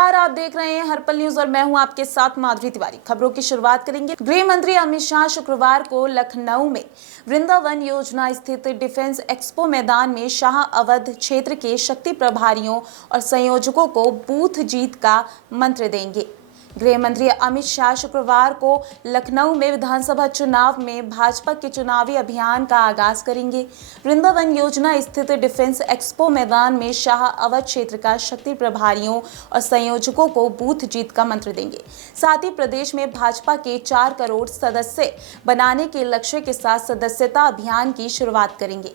नमस्कार, आप देख रहे हैं हर्पल न्यूज और मैं हूं आपके साथ माधुरी तिवारी। खबरों की शुरुआत करेंगे। गृह मंत्री अमित शाह शुक्रवार को लखनऊ में वृंदावन योजना स्थित डिफेंस एक्सपो मैदान में शाह अवध क्षेत्र के शक्ति प्रभारियों और संयोजकों को बूथ जीत का मंत्र देंगे। गृह मंत्री अमित शाह शुक्रवार को लखनऊ में विधानसभा चुनाव में भाजपा के चुनावी अभियान का आगाज करेंगे। वृंदावन योजना स्थित डिफेंस एक्सपो मैदान में शाह अवध क्षेत्र का शक्ति प्रभारियों और संयोजकों को बूथ जीत का मंत्र देंगे। साथ ही प्रदेश में भाजपा के 4 करोड़ सदस्य बनाने के लक्ष्य के साथ सदस्यता अभियान की शुरुआत करेंगे।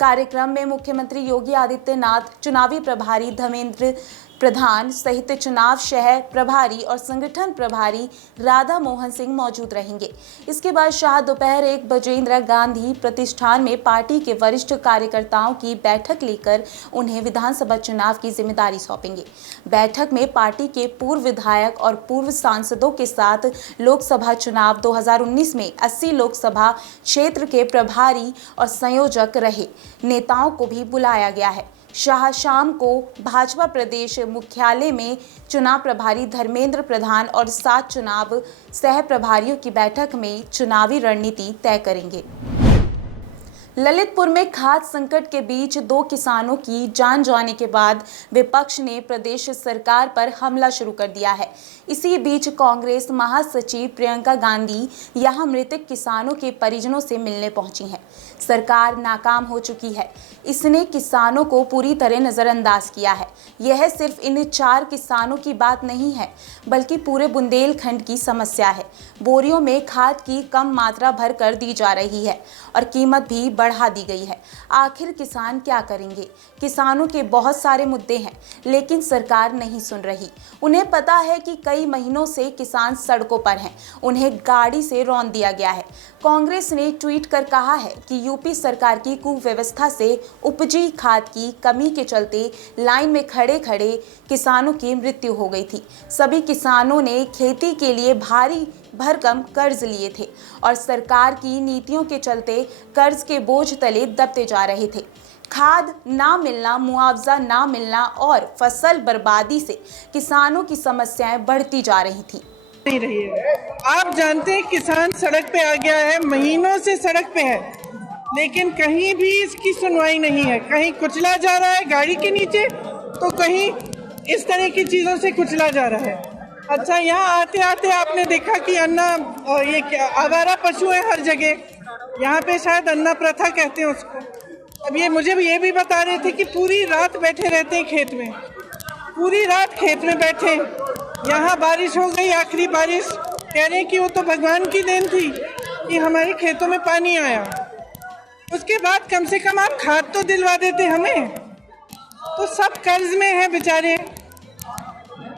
कार्यक्रम में मुख्यमंत्री योगी आदित्यनाथ, चुनावी प्रभारी धर्मेंद्र प्रधान सहित चुनाव शहर प्रभारी और संगठन प्रभारी राधा मोहन सिंह मौजूद रहेंगे। इसके बाद शाह दोपहर 1 बजे इंदिरा गांधी प्रतिष्ठान में पार्टी के वरिष्ठ कार्यकर्ताओं की बैठक लेकर उन्हें विधानसभा चुनाव की जिम्मेदारी सौंपेंगे। बैठक में पार्टी के पूर्व विधायक और पूर्व सांसदों के साथ लोकसभा चुनाव 2019 में 80 लोकसभा क्षेत्र के प्रभारी और संयोजक रहे नेताओं को भी बुलाया गया है। शाह शाम को भाजपा प्रदेश मुख्यालय में चुनाव प्रभारी धर्मेंद्र प्रधान और 7 चुनाव सह प्रभारियों की बैठक में चुनावी रणनीति तय करेंगे। ललितपुर में खाद्य संकट के बीच 2 किसानों की जान जाने के बाद विपक्ष ने प्रदेश सरकार पर हमला शुरू कर दिया है। इसी बीच कांग्रेस महासचिव प्रियंका गांधी यहां मृतक किसानों के परिजनों से मिलने पहुंची हैं। सरकार नाकाम हो चुकी है। इसने किसानों को पूरी तरह नजरअंदाज किया है। यह सिर्फ इन 4 किसानों की बात नहीं है, बल्कि पूरे बुंदेलखंड की समस्या है। बोरियों में खाद की कम मात्रा भर कर दी जा रही है और कीमत भी बढ़ा दी गई है। आखिर किसान क्या करेंगे? किसानों के बहुत सारे मुद्दे हैं, लेकिन सरकार नहीं सुन रही। उन्हें पता है कि कई महीनों से किसान सड़कों पर हैं। उन्हें गाड़ी से रौंद दिया गया है। कांग्रेस ने ट्वीट कर कहा है कि यूपी सरकार की कुव्यवस्था से उपजी खाद की कमी के चलते लाइन में खड़े खड़े किसानों की मृत्यु हो गई थी। सभी किसानों ने खेती के लिए भारी भरकम कर्ज लिए थे और सरकार की नीतियों के चलते कर्ज के बोझ तले दबते जा रहे थे। खाद ना मिलना, मुआवजा ना मिलना और फसल बर्बादी से किसानों की समस्याएं बढ़ती जा रही थी। नहीं रही है। आप जानते हैं किसान सड़क पे आ गया है, महीनों से सड़क पे है, लेकिन कहीं भी इसकी सुनवाई नहीं है। कहीं कुचला जा रहा है गाड़ी के नीचे, तो कहीं इस तरह की चीज़ों से कुचला जा रहा है। अच्छा, यहाँ आते आते आपने देखा कि अन्ना ये क्या आवारा पशु है हर जगह। यहाँ पे शायद अन्ना प्रथा कहते हैं उसको। अब ये भी बता रहे थे कि पूरी रात बैठे रहते हैं खेत में, पूरी रात खेत में बैठे। यहाँ बारिश हो गई, आखिरी बारिश, कह रहे हैं कि वो तो भगवान की देन थी कि हमारे खेतों में पानी आया। उसके बाद कम से कम आप खाद तो दिलवा देते हमें। तो सब कर्ज में है बेचारे,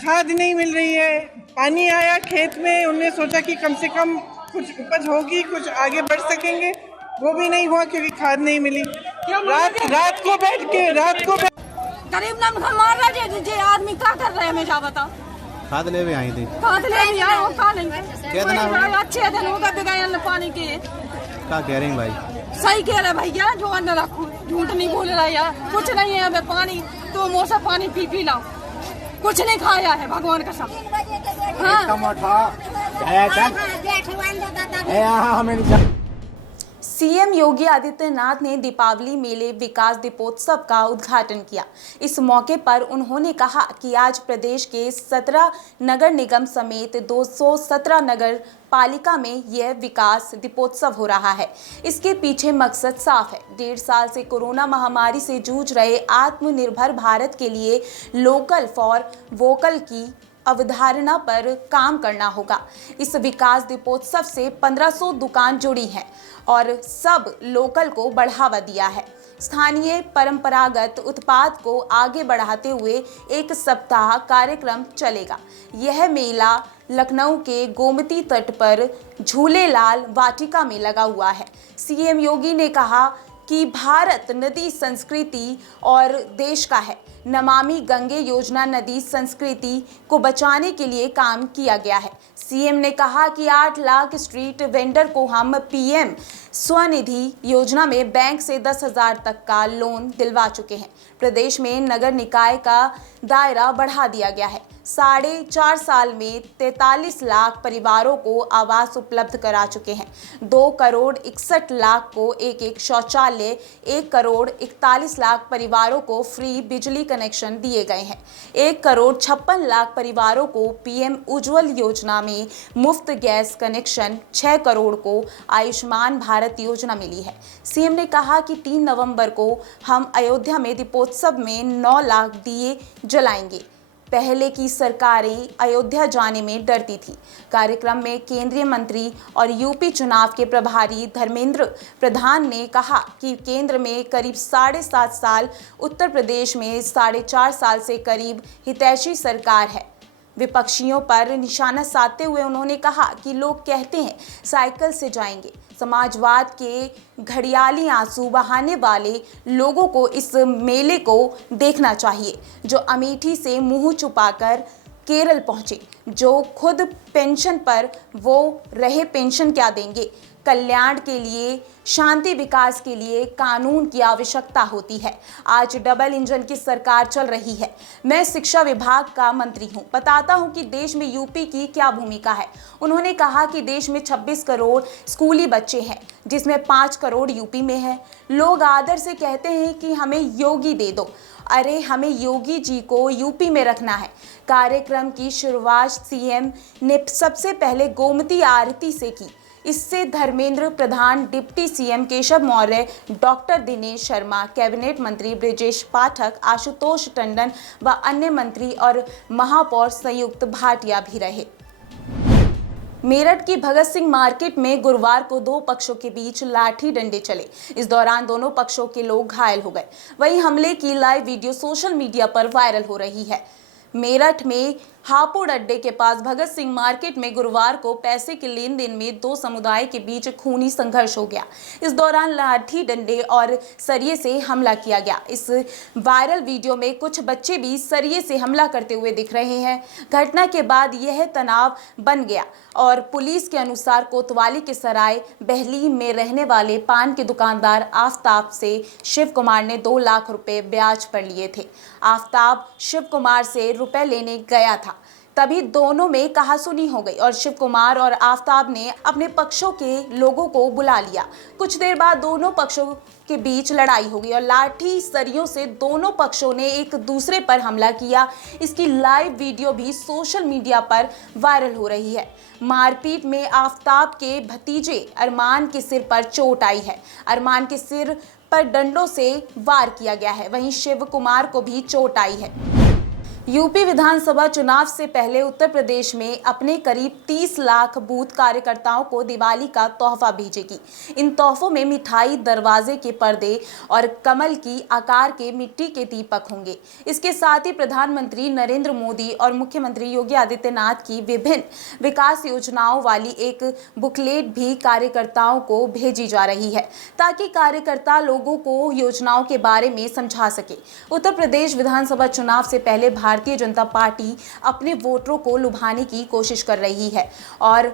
खाद नहीं मिल रही है। पानी आया खेत में, उन्होंने सोचा कि कम से कम कुछ उपज होगी, कुछ आगे बढ़ सकेंगे, वो भी नहीं हुआ क्योंकि खाद नहीं मिली। रात को गरीब नाम मार रहा जे आदमी क्या कर रहे हैं? मैं क्या बताऊं। खाद ले भी आई थी, खाद ले भी आए और खा लेंगे। अच्छे दिन होगा बिगाड़ पानी के। क्या कह रहे हैं भाई? सही कह रहे भैया, जो अन्न रखो, झूठ नहीं बोल रहा यार। कुछ नहीं है अबे पानी, तो मोसा पानी पी लाओ। कुछ नहीं खाया है भगवान का सब। सीएम योगी आदित्यनाथ ने दीपावली मेले विकास दीपोत्सव का उद्घाटन किया। इस मौके पर उन्होंने कहा कि आज प्रदेश के 17 नगर निगम समेत 217 नगर पालिका में यह विकास दीपोत्सव हो रहा है। इसके पीछे मकसद साफ है। 1.5 साल से कोरोना महामारी से जूझ रहे आत्मनिर्भर भारत के लिए लोकल फॉर वोकल की अवधारणा पर काम करना होगा। इस विकास दीपोत्सव से 1500 दुकान जुड़ी हैं और सब लोकल को बढ़ावा दिया है। स्थानीय परंपरागत उत्पाद को आगे बढ़ाते हुए 1 सप्ताह कार्यक्रम चलेगा। यह मेला लखनऊ के गोमती तट पर झूलेलाल वाटिका में लगा हुआ है। सीएम योगी ने कहा कि भारत नदी संस्कृति और देश का है। नमामि गंगे योजना नदी संस्कृति को बचाने के लिए काम किया गया है। सीएम ने कहा कि 8 लाख स्ट्रीट वेंडर को हम पीएम स्वनिधि योजना में बैंक से 10,000 तक का लोन दिलवा चुके हैं। प्रदेश में नगर निकाय का दायरा बढ़ा दिया गया है। 4.5 साल में 43 लाख परिवारों को आवास उपलब्ध करा चुके हैं। 2 करोड़ 61 लाख को एक शौचालय, 1 करोड़ 41 लाख परिवारों को फ्री बिजली कनेक्शन दिए गए हैं। 1 करोड़ 56 लाख परिवारों को पीएम उज्ज्वल योजना में मुफ्त गैस कनेक्शन, 6 करोड़ को आयुष्मान भारत योजना मिली है। सीएम ने कहा कि 3 नवंबर को हम अयोध्या में दीपोत्सव में 9 लाख दिए जलाएंगे। पहले की सरकारें अयोध्या जाने में डरती थी। कार्यक्रम में केंद्रीय मंत्री और यूपी चुनाव के प्रभारी धर्मेंद्र प्रधान ने कहा कि केंद्र में करीब 7.5 साल, उत्तर प्रदेश में 4.5 साल से करीब हितैषी सरकार है। विपक्षियों पर निशाना साधते हुए उन्होंने कहा कि लोग कहते हैं साइकिल से जाएंगे। समाजवाद के घड़ियाली आंसू बहाने वाले लोगों को इस मेले को देखना चाहिए, जो अमेठी से मुंह छुपाकर केरल पहुंचे, जो खुद पेंशन पर वो रहे पेंशन क्या देंगे। कल्याण के लिए, शांति विकास के लिए कानून की आवश्यकता होती है। आज डबल इंजन की सरकार चल रही है। मैं शिक्षा विभाग का मंत्री हूं, बताता हूं कि देश में यूपी की क्या भूमिका है। उन्होंने कहा कि देश में 26 करोड़ स्कूली बच्चे हैं, जिसमें 5 करोड़ यूपी में हैं। लोग आदर से कहते हैं कि हमें योगी दे दो। अरे हमें योगी जी को यूपी में रखना है। कार्यक्रम की शुरुआत सीएम ने सबसे पहले गोमती आरती से की। इससे Dharmendra Pradhan, deputy CM Keshav Maurya, doctor Dinesh Sharma, cabinet मंत्री ब्रिजेश पाठक, आशुतोष टंडन व अन्य मंत्री और महापौर संयुक्त भाटिया भी रहे। मेरठ की भगत सिंह मार्केट में गुरुवार को 2 पक्षों के बीच लाठी डंडे चले। इस दौरान दोनों पक्षों के लोग घायल हो गए। वहीं हमले की लाइव वीडियो सोशल मीडिया पर वायरल हो रही है। मेरठ में हापुड़ अड्डे के पास भगत सिंह मार्केट में गुरुवार को पैसे के लेन देन में 2 समुदाय के बीच खूनी संघर्ष हो गया। इस दौरान लाठी डंडे और सरिये से हमला किया गया। इस वायरल वीडियो में कुछ बच्चे भी सरिये से हमला करते हुए दिख रहे हैं। घटना के बाद यह तनाव बन गया और पुलिस के अनुसार कोतवाली के सराय बहली में रहने वाले पान के दुकानदार आफ्ताब से शिव कुमार ने 2 लाख रुपए ब्याज पर लिए थे। आफ्ताब शिव कुमार से रुपए लेने गया था, तभी दोनों में कहासुनी हो गई और शिव कुमार और आफ्ताब ने अपने पक्षों के लोगों को बुला लिया। कुछ देर बाद दोनों पक्षों के बीच लड़ाई हो गई और लाठी सरियों से दोनों पक्षों ने एक दूसरे पर हमला किया। इसकी लाइव वीडियो भी सोशल मीडिया पर वायरल हो रही है। मारपीट में आफ्ताब के भतीजे अरमान के सिर पर चोट आई है। अरमान के सिर पर डंडों से वार किया गया है। वहीं शिव कुमार को भी चोट आई है। यूपी विधानसभा चुनाव से पहले उत्तर प्रदेश में अपने करीब 30 लाख बूथ कार्यकर्ताओं को दिवाली का तोहफा भेजेगी। इन तोहफों में मिठाई, दरवाजे के पर्दे और कमल की आकार के मिट्टी के दीपक होंगे। इसके साथ ही प्रधानमंत्री नरेंद्र मोदी और मुख्यमंत्री योगी आदित्यनाथ की विभिन्न विकास योजनाओं वाली एक बुकलेट भी कार्यकर्ताओं को भेजी जा रही है, ताकि कार्यकर्ता लोगों को योजनाओं के बारे में समझा सके। उत्तर प्रदेश विधानसभा चुनाव से पहले भारतीय जनता पार्टी अपने वोटरों को लुभाने की कोशिश कर रही है और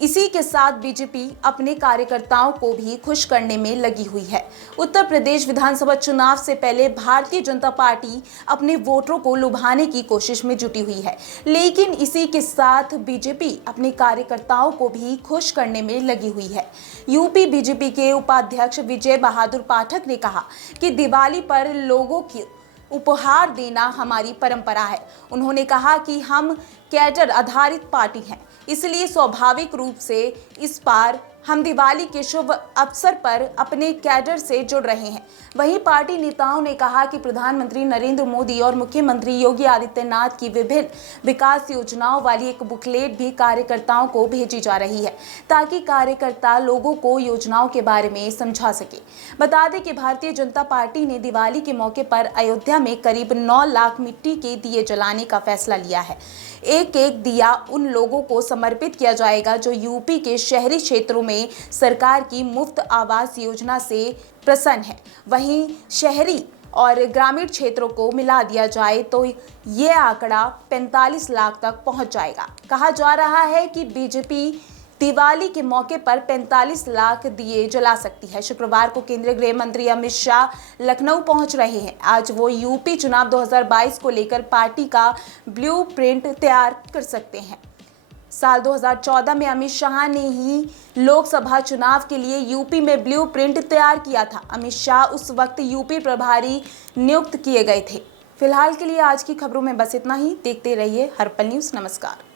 इसी के साथ बीजेपी अपने कार्यकर्ताओं को भी खुश करने में लगी हुई है। उत्तर प्रदेश विधानसभा चुनाव से पहले भारतीय जनता पार्टी अपने वोटरों को लुभाने की कोशिश में जुटी हुई है, लेकिन इसी के साथ बीजेपी अपने कार्यकर्ताओं को भी खुश करने में लगी हुई है। यूपी बीजेपी के उपाध्यक्ष विजय बहादुर पाठक ने कहा कि दिवाली पर लोगों की उपहार देना हमारी परंपरा है। उन्होंने कहा कि हम कैडर आधारित पार्टी हैं, इसलिए स्वाभाविक रूप से इस बार हम दिवाली के शुभ अवसर पर अपने कैडर से जुड़ रहे हैं। वहीं पार्टी नेताओं ने कहा कि प्रधानमंत्री नरेंद्र मोदी और मुख्यमंत्री योगी आदित्यनाथ की विभिन्न विकास योजनाओं वाली एक बुकलेट भी कार्यकर्ताओं को भेजी जा रही है, ताकि कार्यकर्ता लोगों को योजनाओं के बारे में समझा सके। बता दें कि भारतीय जनता पार्टी ने दिवाली के मौके पर अयोध्या में करीब 9 लाख मिट्टी के दिए जलाने का फैसला लिया है। एक एक दिया उन लोगों को समर्पित किया जाएगा जो यूपी के शहरी क्षेत्रों में सरकार की मुफ्त आवास योजना से प्रसन्न है। वहीं शहरी और ग्रामीण क्षेत्रों को मिला दिया जाए तो ये आंकड़ा 45 लाख तक पहुंच जाएगा। कहा जा रहा है कि बीजेपी दिवाली के मौके पर 45 लाख दिए जला सकती है। शुक्रवार को केंद्रीय गृह मंत्री अमित शाह लखनऊ पहुंच रहे हैं। आज वो यूपी चुनाव 2022 को लेकर पार्टी का ब्लूप्रिंट तैयार कर सकते हैं। साल 2014 में अमित शाह ने ही लोकसभा चुनाव के लिए यूपी में ब्लूप्रिंट तैयार किया था। अमित शाह उस वक्त यूपी प्रभारी नियुक्त किए गए थे। फिलहाल के लिए आज की खबरों में बस इतना ही। देखते रहिए हर्पल न्यूज़। नमस्कार।